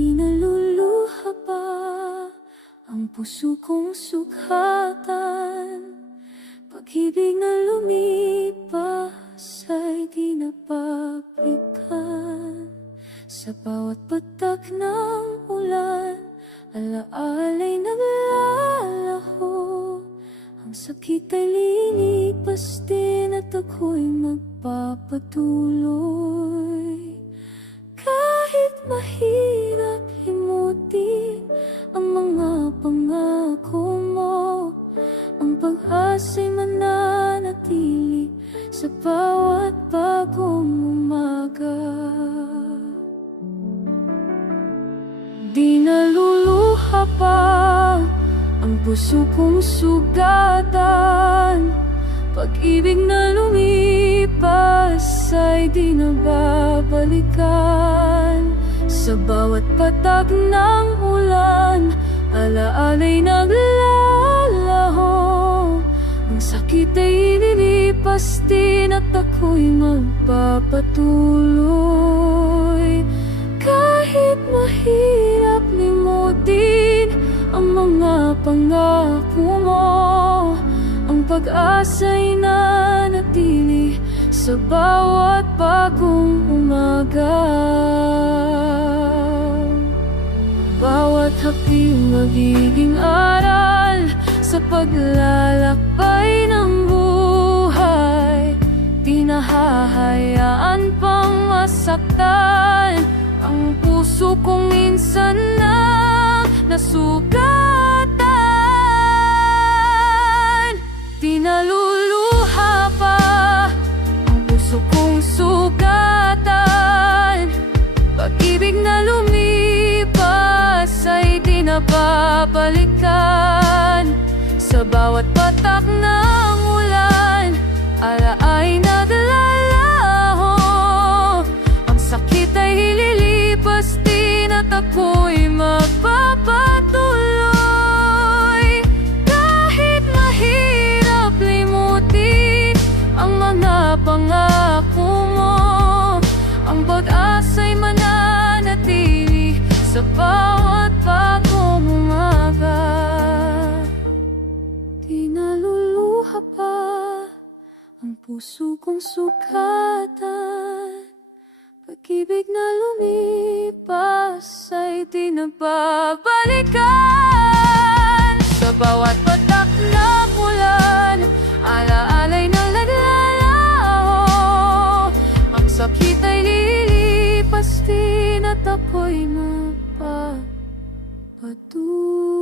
Di naluluha pa ang puso kong sukatan. Pag-ibig na lumipas ay di napabalikan. Sa bawat patak ng ulan, alaala'y naglalaho. Ang sakit ay lilipas din at ako'y magpapatuloy. Kahit mahirap limutin ang mga pangako mo, ang pag-asa'y mananatili sa bawat bagong umaga. Di naluluha pa ang puso kong sugatan. Pag-ibig na lumipas ay di nababalikan. Sa bawat patak ng ulan, alaala'y naglalaho. Ang sakit ay lilipas din at ako'y magpapatuloy. Kahit mahirap limutin ang mga pangako mo, ang pag-asa'y nanatili sa bawat bagong umaga. Bawat haping magiging aral sa paglalakbay ng buhay. Di nahahayaan pang masaktan ang puso kong minsan lang nasugatan. Di naluluha pa ang puso kong sugatan. Pag-ibig na lumipas ay di nababalikan. Sa bawat patak ng ulan, ala'y naglalaho. Ang sakit ay lilipas din at ako'y magpapatuloy. Kahit mahirap limutin ang mga pangako mo, ang pag-asa'y mananatili sa bawat bagong umaga. Di naluluha pa ang puso kong sukatan. Pag-ibig na lumipas ay di nababalikan. Sa bawat patak ng ulan, alaala'y naglalaho. Ang sakit ay lilipas din at ako'y magpapatuloy.